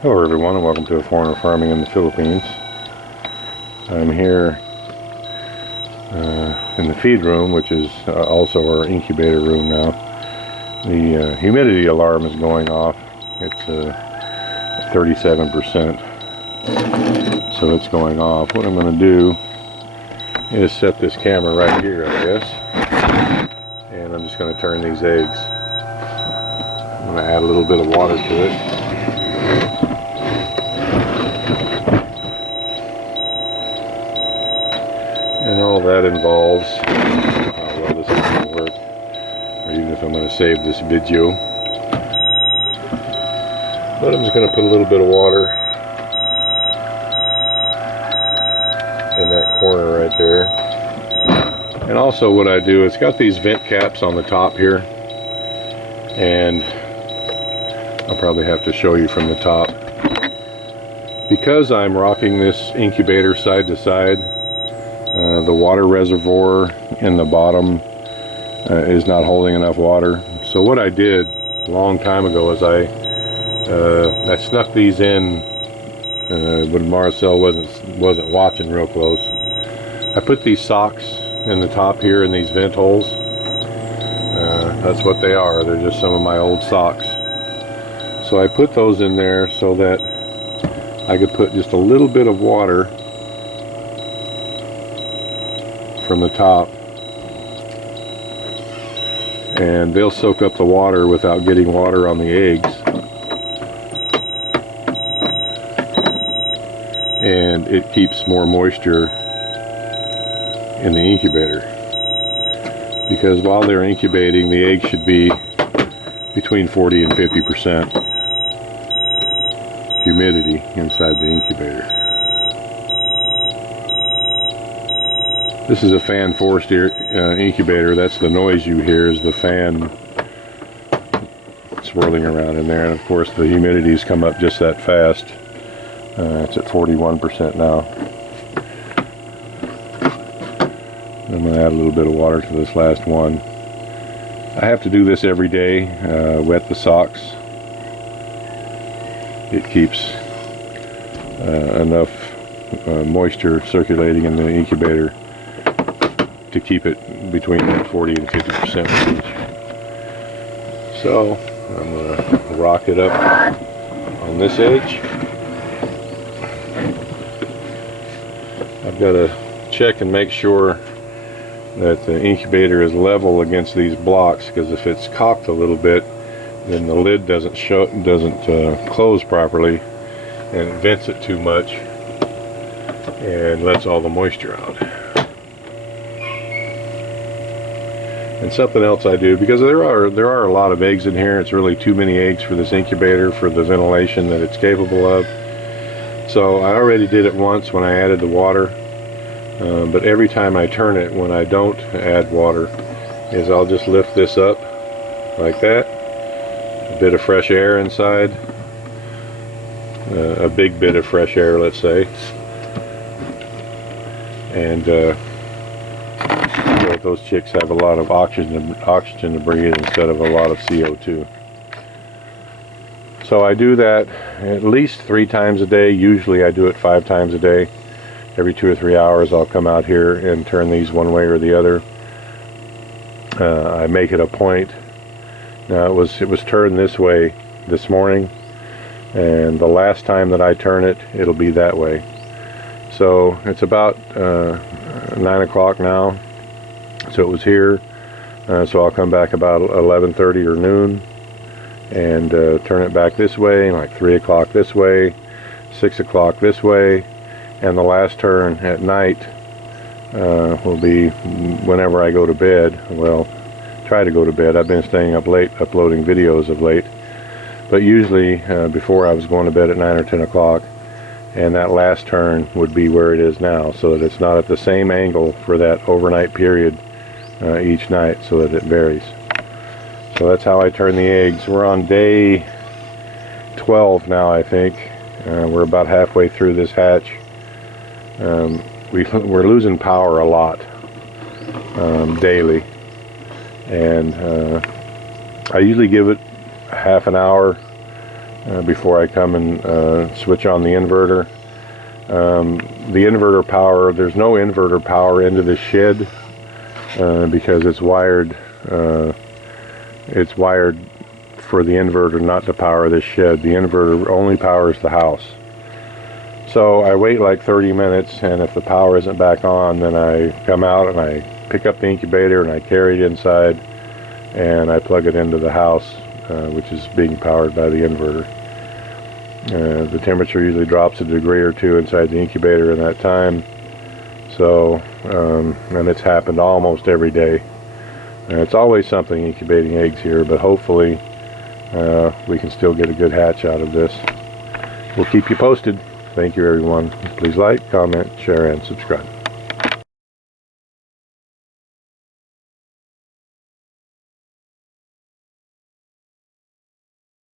Hello everyone, and welcome to Foreigner Farming in the Philippines. I'm here in the feed room, which is also our incubator room now. The humidity alarm is going off. It's 37%, so it's going off. What I'm going to do is set this camera right here, I guess, and I'm just going to turn these eggs. I'm going to add a little bit of water to it. And all that involves how well this is going to work, or even if I'm going to save this video. But I'm just going to put a little bit of water in that corner right there. And also what I do, it's got these vent caps on the top here, and I'll probably have to show you from the top. Because I'm rocking this incubator side to side, the water reservoir in the bottom is not holding enough water. So what I did a long time ago is I snuck these in when Marcel wasn't watching real close. I put these socks in the top here in these vent holes. That's what they are. They're just some of my old socks. So I put those in there so that I could put just a little bit of water from the top, and they'll soak up the water without getting water on the eggs, and it keeps more moisture in the incubator, because while they're incubating, the eggs should be between 40 and 50% humidity inside the incubator. This is a fan forced incubator. That's the noise you hear, is the fan swirling around in there. And of course the humidity's come up just that fast. It's at 41% now. I'm going to add a little bit of water to this last one. I have to do this every day, wet the socks. It keeps enough moisture circulating in the incubator to keep it between that 40 and 50% range. So I'm going to rock it up on this edge. I've got to check and make sure that the incubator is level against these blocks, because if it's cocked a little bit, then the lid doesn't close properly, and it vents it too much and lets all the moisture out. And something else I do, because there are a lot of eggs in here, it's really too many eggs for this incubator for the ventilation that it's capable of. So I already did it once when I added the water, but every time I turn it when I don't add water, is I'll just lift this up like that, a bit of fresh air inside, a big bit of fresh air, let's say, and those chicks have a lot of oxygen to breathe instead of a lot of CO2. So I do that at least 3 times a day. Usually I do it 5 times a day. Every 2 or 3 hours I'll come out here and turn these one way or the other. I make it a point. Now it was turned this way this morning, and the last time that I turn it, it'll be that way. So it's about 9 o'clock now. So it was here, so I'll come back about 11:30 or noon and turn it back this way, like 3 o'clock this way, 6 o'clock this way, and the last turn at night will be whenever I go to bed. Well, try to go to bed. I've been staying up late uploading videos of late, but usually before I was going to bed at 9 or 10 o'clock, and that last turn would be where it is now, so that it's not at the same angle for that overnight period each night, so that it varies. So that's how I turn the eggs. We're on day 12 now, I think. We're about halfway through this hatch. We're losing power a lot daily, and I usually give it half an hour before I come and switch on the inverter. The inverter power, there's no inverter power into this shed because it's wired for the inverter not to power this shed. The inverter only powers the house. So I wait like 30 minutes, and if the power isn't back on, then I come out and I pick up the incubator and I carry it inside and I plug it into the house, which is being powered by the inverter. The temperature usually drops a degree or two inside the incubator in that time. So, and it's happened almost every day. It's always something incubating eggs here, but hopefully we can still get a good hatch out of this. We'll keep you posted. Thank you, everyone. Please like, comment, share, and subscribe.